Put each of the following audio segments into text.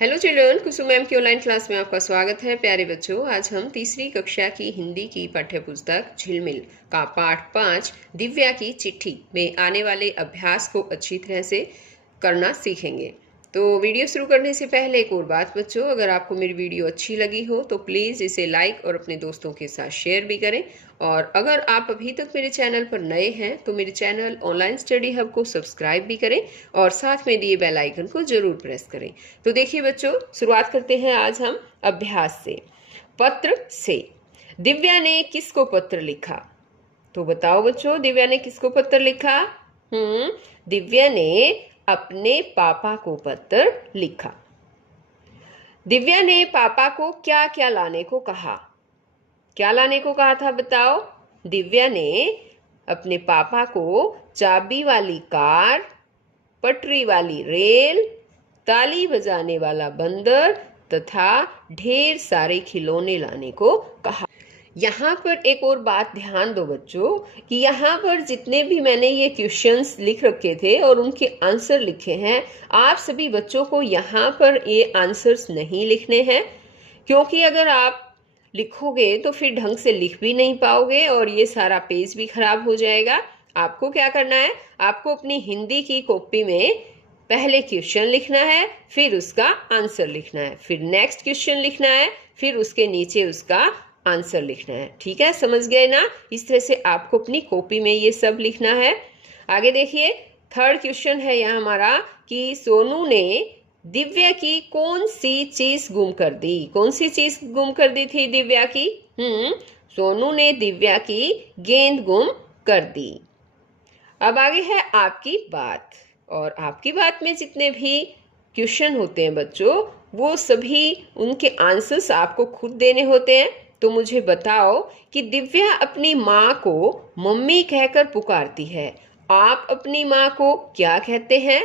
Hello children, कुसुम ma'am की online class में आपका स्वागत है। प्यारे बच्चों, आज हम तीसरी कक्षा की हिंदी की पाठ्य पुस्तक झिलमिल का पाठ 5 दिव्या की चिट्ठी में आने वाले अभ्यास को अच्छी तरह से करना सीखेंगे। तो वीडियो शुरू करने से पहले एक और बात बच्चों, अगर आपको मेरी वीडियो अच्छी लगी हो तो प्लीज़ इसे लाइक और अपने दोस्तों के साथ शेयर भी करें। और अगर आप अभी तक मेरे चैनल पर नए हैं तो मेरे चैनल ऑनलाइन स्टडी हब को सब्सक्राइब भी करें और साथ में दिए बेल आइकन को जरूर प्रेस करें। तो देखिए बच्चों, शुरुआत करते हैं आज हम अभ्यास से। पत्र से। दिव्या ने किसको पत्र लिखा? तो बताओ बच्चों, दिव्या ने किसको पत्र लिखा? दिव्या ने अपने पापा को पत्र लिखा। दिव्या ने पापा को क्या क्या लाने को कहा? क्या लाने को कहा था बताओ? दिव्या ने अपने पापा को चाबी वाली कार, पटरी वाली रेल, ताली बजाने वाला बंदर तथा ढेर सारे खिलौने लाने को कहा। यहाँ पर एक और बात ध्यान दो बच्चों कि यहाँ पर जितने भी मैंने ये क्वेश्चंस लिख रखे थे और उनके आंसर लिखे हैं, आप सभी बच्चों को यहाँ पर ये आंसर्स नहीं लिखने हैं, क्योंकि अगर आप लिखोगे तो फिर ढंग से लिख भी नहीं पाओगे और ये सारा पेज भी खराब हो जाएगा। आपको क्या करना है, आपको अपनी हिंदी की कॉपी में पहले क्वेश्चन लिखना है, फिर उसका आंसर लिखना है, फिर नेक्स्ट क्वेश्चन लिखना है, फिर उसके नीचे उसका आंसर लिखना है। ठीक है, समझ गए ना? इस तरह से आपको अपनी कॉपी में ये सब लिखना है। आगे देखिए, थर्ड क्वेश्चन है यहाँ हमारा कि सोनू ने दिव्या की कौन सी चीज गुम कर दी? कौन सी चीज गुम कर दी थी दिव्या की? सोनू ने दिव्या की गेंद गुम कर दी। अब आगे है आपकी बात, और आपकी बात में जितने भी क्वेश्चन होते हैं बच्चों, वो सभी उनके आंसर्स आपको खुद देने होते हैं। तो मुझे बताओ कि दिव्या अपनी माँ को मम्मी कहकर पुकारती है, आप अपनी माँ को क्या कहते हैं?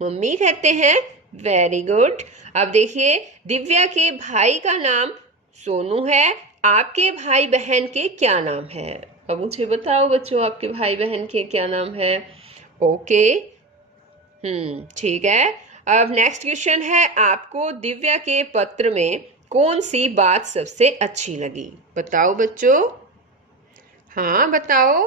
मम्मी कहते हैं। Very good. अब देखिए, दिव्या के भाई का नाम सोनू है, आपके भाई बहन के क्या नाम है? अब मुझे बताओ बच्चों, आपके भाई बहन के क्या नाम है? ओके, ठीक है। अब नेक्स्ट क्वेश्चन है, आपको दिव्या के पत्र में कौन सी बात सबसे अच्छी लगी? बताओ बच्चों। हाँ बताओ।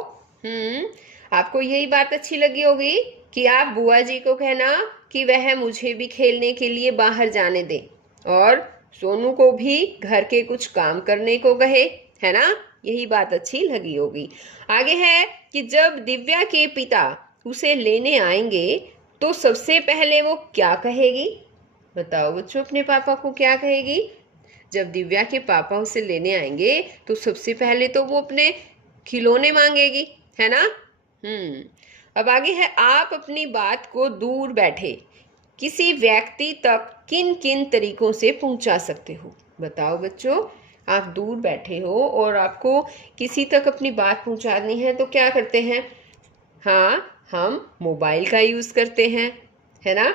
आपको यही बात अच्छी लगी होगी कि आप बुआ जी को कहना कि वह मुझे भी खेलने के लिए बाहर जाने दे और सोनू को भी घर के कुछ काम करने को कहे, है ना? यही बात अच्छी लगी होगी। आगे है कि जब दिव्या के पिता उसे लेने आएंगे तो सबसे पहले वो क्या कहेगी? बताओ बच्चों, अपने पापा को क्या कहेगी? जब दिव्या के पापा उसे लेने आएंगे तो सबसे पहले तो वो अपने खिलौने मांगेगी, है ना? अब आगे है, आप अपनी बात को दूर बैठे किसी व्यक्ति तक किन किन तरीकों से पहुंचा सकते हो? बताओ बच्चों, आप दूर बैठे हो और आपको किसी तक अपनी बात पहुंचानी है तो क्या करते हैं? हाँ, हम मोबाइल का यूज़ करते हैं, है ना?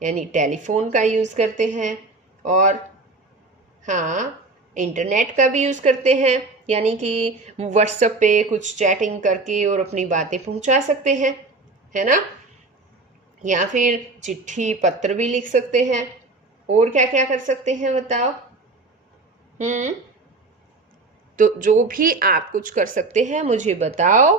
यानी टेलीफोन का यूज़ करते हैं, और हाँ, इंटरनेट का भी यूज़ करते हैं, यानी कि व्हाट्सएप पे कुछ चैटिंग करके और अपनी बातें पहुंचा सकते हैं, है ना? या फिर चिट्ठी पत्र भी लिख सकते हैं। और क्या क्या कर सकते हैं बताओ? तो जो भी आप कुछ कर सकते हैं मुझे बताओ।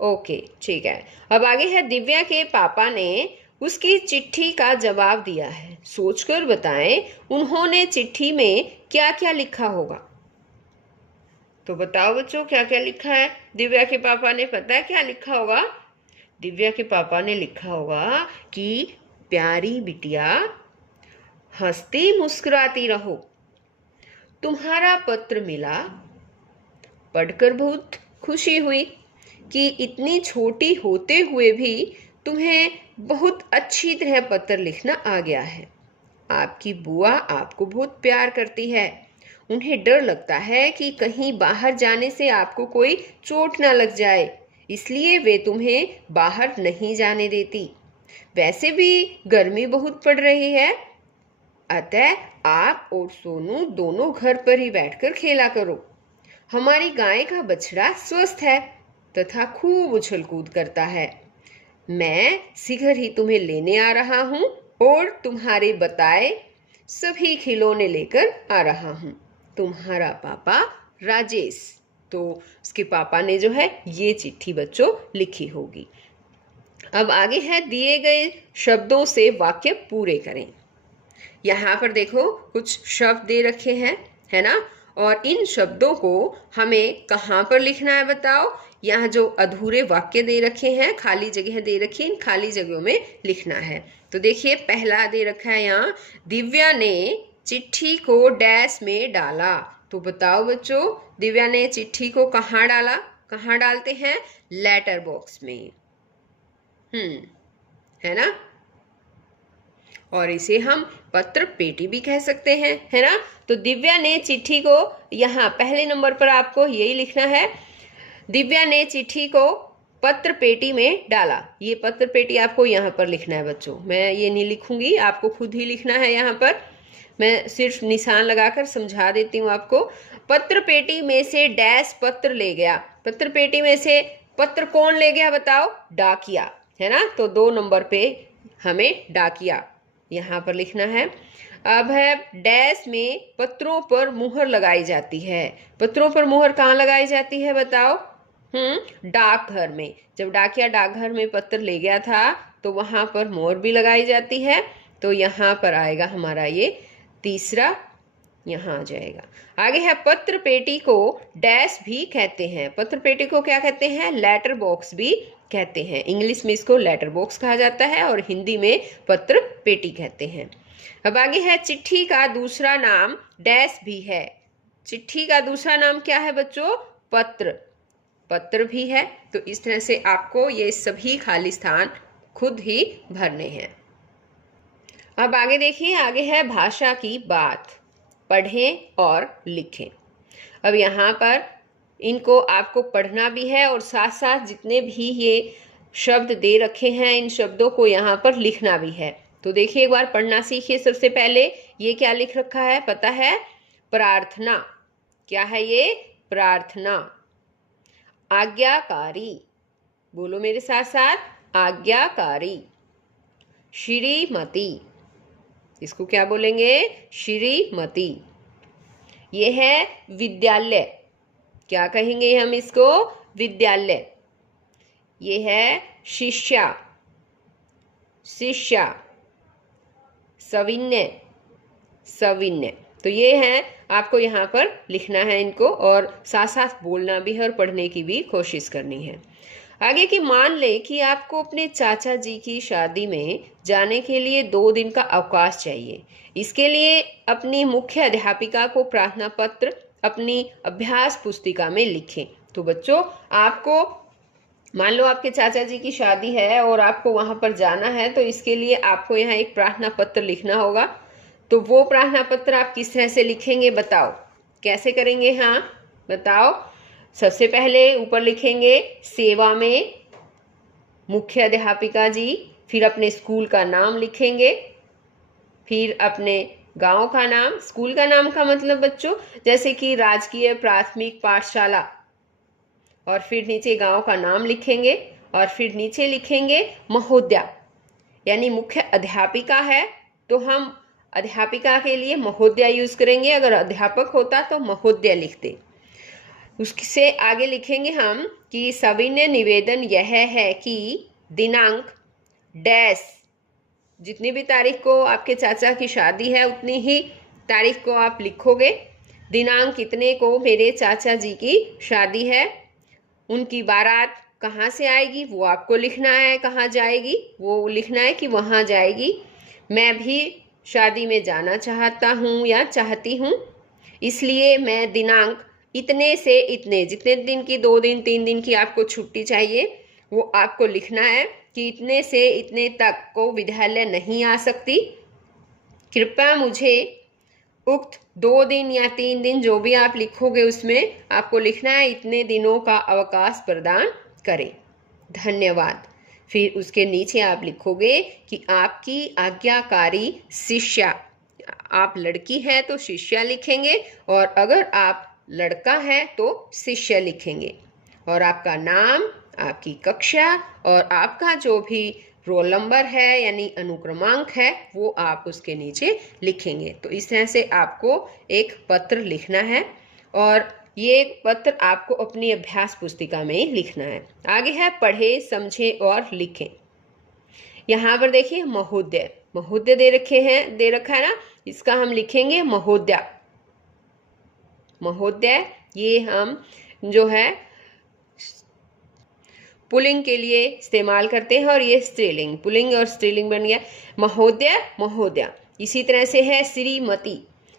ओके, ठीक है। अब आगे है, दिव्या के पापा ने उसकी चिट्ठी का जवाब दिया है, सोचकर बताएं उन्होंने चिट्ठी में क्या क्या लिखा होगा। तो बताओ बच्चों, क्या क्या लिखा है दिव्या के पापा ने? पता है क्या लिखा होगा? दिव्या के पापा ने लिखा होगा कि प्यारी बिटिया, हंसती मुस्कुराती रहो, तुम्हारा पत्र मिला, पढ़कर बहुत खुशी हुई कि इतनी छोटी होते हुए भी तुम्हें बहुत अच्छी तरह पत्र लिखना आ गया है। आपकी बुआ आपको बहुत प्यार करती है, उन्हें डर लगता है कि कहीं बाहर जाने से आपको कोई चोट ना लग जाए, इसलिए वे तुम्हें बाहर नहीं जाने देती। वैसे भी गर्मी बहुत पड़ रही है, अतः आप और सोनू दोनों घर पर ही बैठकर खेला करो। हमारी गाय का बछड़ा स्वस्थ है तथा खूब उछल कूद करता है। मैं शीघ्र ही तुम्हें लेने आ रहा हूँ। और तुम्हारे बताए सभी खिलौने लेकर आ रहा हूँ, तुम्हारा पापा राजेश। तो उसके पापा ने जो है ये चिट्ठी बच्चों लिखी होगी। अब आगे है दिए गए शब्दों से वाक्य पूरे करें। यहाँ पर देखो कुछ शब्द दे रखे हैं, है ना, और इन शब्दों को हमें कहाँ पर लिखना है बताओ। यहाँ जो अधूरे वाक्य दे रखे हैं, खाली जगह दे रखी है, इन खाली जगहों में लिखना है। तो देखिए पहला दे रखा है यहाँ, दिव्या ने चिट्ठी को डैश में डाला। तो बताओ बच्चों, दिव्या ने चिट्ठी को कहाँ डाला? कहाँ डालते हैं? लेटर बॉक्स में, है ना। और इसे हम पत्र पेटी भी कह सकते हैं, है ना। तो दिव्या ने चिट्ठी को, यहाँ पहले नंबर पर आपको यही लिखना है, दिव्या ने चिट्ठी को पत्र पेटी में डाला। ये पत्र पेटी आपको यहाँ पर लिखना है बच्चों, मैं ये नहीं लिखूंगी, आपको खुद ही लिखना है। यहाँ पर मैं सिर्फ निशान लगाकर समझा देती हूँ आपको। पत्र पेटी में से डैश पत्र ले गया। पत्र पेटी में से पत्र कौन ले गया बताओ? डाकिया, है ना। तो 2 नंबर पे हमें डाकिया यहाँ पर लिखना है। अब है डैश में पत्रों पर मुहर लगाई जाती है। पत्रों पर मुहर कहाँ लगाई जाती है बताओ? डाकघर में। जब डाकिया डाकघर में पत्र ले गया था तो वहां पर मोहर भी लगाई जाती है। तो यहाँ पर आएगा हमारा ये तीसरा, यहाँ आ जाएगा। आगे है पत्र पेटी को डैश भी कहते हैं। पत्र पेटी को क्या कहते हैं? लेटर बॉक्स भी कहते हैं। इंग्लिश में इसको लेटर बॉक्स कहा जाता है और हिंदी में पत्र पेटी कहते हैं। अब आगे है चिट्ठी का दूसरा नाम डैश भी है। चिट्ठी का दूसरा नाम क्या है बच्चों? पत्र। पत्र भी है। तो इस तरह से आपको ये सभी खाली स्थान खुद ही भरने हैं। अब आगे देखिए, आगे है भाषा की बात, पढ़ें और लिखें। अब यहाँ पर इनको आपको पढ़ना भी है और साथ साथ जितने भी ये शब्द दे रखे हैं इन शब्दों को यहाँ पर लिखना भी है। तो देखिए एक बार पढ़ना सीखिए। सबसे पहले ये क्या लिख रखा है पता है? प्रार्थना। क्या है ये? प्रार्थना। आज्ञाकारी, बोलो मेरे साथ साथ, आज्ञाकारी। श्रीमती, इसको क्या बोलेंगे? श्रीमती। ये है विद्यालय, क्या कहेंगे हम इसको? विद्यालय। ये है शिष्या, शिष्या। सविनय, सविनय। तो ये है, आपको यहाँ पर लिखना है इनको और साथ साथ बोलना भी है और पढ़ने की भी कोशिश करनी है। आगे की मान लें कि आपको अपने चाचा जी की शादी में जाने के लिए 2 दिन का अवकाश चाहिए। इसके लिए अपनी मुख्य अध्यापिका को प्रार्थना पत्र अपनी अभ्यास पुस्तिका में लिखें। तो बच्चों, आपको मान लो आपके चाचा जी की शादी है और आपको वहां पर जाना है, तो इसके लिए आपको यहाँ एक प्रार्थना पत्र लिखना होगा। तो वो प्रार्थना पत्र आप किस तरह से लिखेंगे बताओ? कैसे करेंगे? हाँ बताओ। सबसे पहले ऊपर लिखेंगे सेवा में मुख्य अध्यापिका जी, फिर अपने स्कूल का नाम लिखेंगे, फिर अपने गांव का नाम। स्कूल का नाम का मतलब बच्चों जैसे कि राजकीय प्राथमिक पाठशाला, और फिर नीचे गांव का नाम लिखेंगे और फिर नीचे लिखेंगे महोदया, यानी मुख्य अध्यापिका है तो हम अध्यापिका के लिए महोदया यूज करेंगे, अगर अध्यापक होता तो महोदय लिखते। उससे आगे लिखेंगे हम कि सविनय निवेदन यह है कि दिनांक डैश, जितनी भी तारीख को आपके चाचा की शादी है उतनी ही तारीख को आप लिखोगे। दिनांक कितने को मेरे चाचा जी की शादी है, उनकी बारात कहाँ से आएगी वो आपको लिखना है, कहाँ जाएगी वो लिखना है कि वहाँ जाएगी। मैं भी शादी में जाना चाहता हूँ या चाहती हूँ, इसलिए मैं दिनांक इतने से इतने, जितने दिन की 2 दिन 3 दिन की आपको छुट्टी चाहिए वो आपको लिखना है कि इतने से इतने तक को विद्यालय नहीं आ सकती। कृपया मुझे उक्त 2 दिन या 3 दिन जो भी आप लिखोगे उसमें आपको लिखना है इतने दिनों का अवकाश प्रदान करें। धन्यवाद। फिर उसके नीचे आप लिखोगे कि आपकी आज्ञाकारी शिष्या। आप लड़की है तो शिष्या लिखेंगे और अगर आप लड़का है तो शिष्य लिखेंगे, और आपका नाम, आपकी कक्षा और आपका जो भी रोल नंबर है यानी अनुक्रमांक है वो आप उसके नीचे लिखेंगे। तो इस तरह से आपको एक पत्र लिखना है और ये पत्र आपको अपनी अभ्यास पुस्तिका में लिखना है। आगे है पढ़े, समझे और लिखें। यहाँ पर देखिए महोदय, महोदय दे रखा है ना, इसका हम लिखेंगे महोदया। महोदय ये हम जो है पुल्लिंग के लिए इस्तेमाल करते हैं और ये स्त्रीलिंग, पुल्लिंग और स्त्रीलिंग बन गया महोदय, महोदया। इसी तरह से है श्रीमती,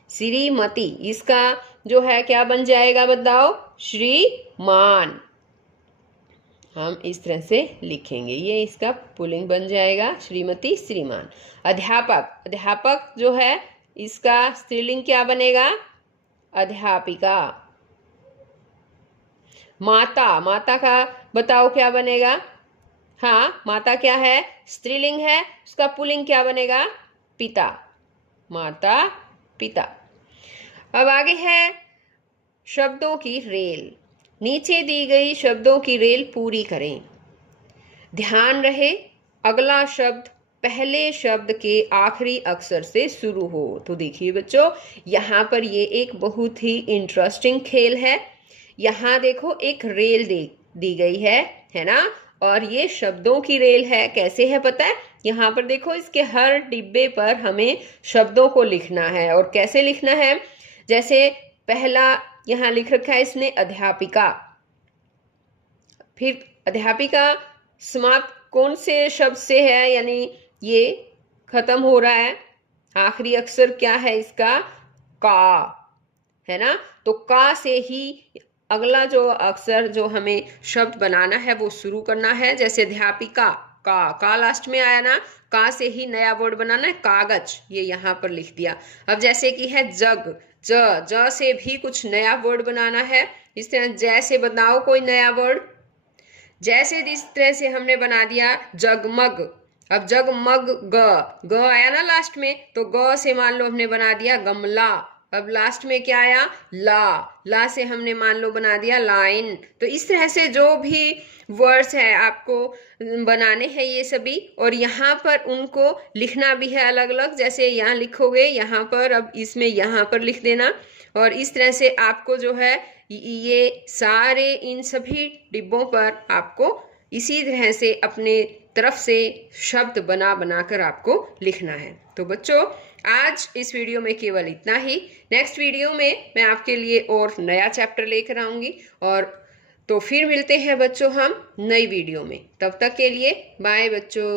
श्रीमती, इसका जो है क्या बन जाएगा बताओ, श्रीमान। हम इस तरह से लिखेंगे, ये इसका पुल्लिंग बन जाएगा, श्रीमती, श्रीमान। अध्यापक, अध्यापक जो है इसका स्त्रीलिंग क्या बनेगा, अध्यापिका। माता, माता का बताओ क्या बनेगा, हाँ माता क्या है, स्त्रीलिंग है, उसका पुल्लिंग क्या बनेगा, पिता, माता, पिता। अब आगे है शब्दों की रेल। नीचे दी गई शब्दों की रेल पूरी करें। ध्यान रहे अगला शब्द पहले शब्द के आखिरी अक्षर से शुरू हो। तो देखिए बच्चों, यहाँ पर ये एक बहुत ही इंटरेस्टिंग खेल है। यहाँ देखो एक रेल दी गई है ना, और ये शब्दों की रेल है। कैसे है पता है, यहाँ पर देखो इसके हर डिब्बे पर हमें शब्दों को लिखना है। और कैसे लिखना है, जैसे पहला यहाँ लिख रखा है इसने अध्यापिका, फिर अध्यापिका समाप्त कौन से शब्द से है, यानी ये खत्म हो रहा है, आखिरी अक्षर क्या है इसका, का है ना। तो का से ही अगला जो अक्षर जो हमें शब्द बनाना है वो शुरू करना है। जैसे अध्यापिका, का लास्ट में आया ना, का से ही नया वर्ड बनाना है, कागज, ये यहाँ पर लिख दिया। अब जैसे कि है जग, ज से भी कुछ नया वर्ड बनाना है। इस तरह जैसे बताओ कोई नया वर्ड, जैसे इस तरह से हमने बना दिया जगमग। अब जगमग ग आया ना लास्ट में, तो ग से मान लो हमने बना दिया गमला। अब लास्ट में क्या आया, ला से हमने मान लो बना दिया लाइन। तो इस तरह से जो भी वर्ड्स है आपको बनाने हैं ये सभी, और यहाँ पर उनको लिखना भी है अलग अलग। जैसे यहाँ लिखोगे यहाँ पर, अब इसमें यहाँ पर लिख देना। और इस तरह से आपको जो है ये सारे इन सभी डिब्बों पर आपको इसी तरह से अपने तरफ से शब्द बना कर आपको लिखना है। तो बच्चों आज इस वीडियो में केवल इतना ही। नेक्स्ट वीडियो में मैं आपके लिए और नया चैप्टर लेकर आऊँगी, और तो फिर मिलते हैं बच्चों हम नई वीडियो में। तब तक के लिए बाय बच्चों।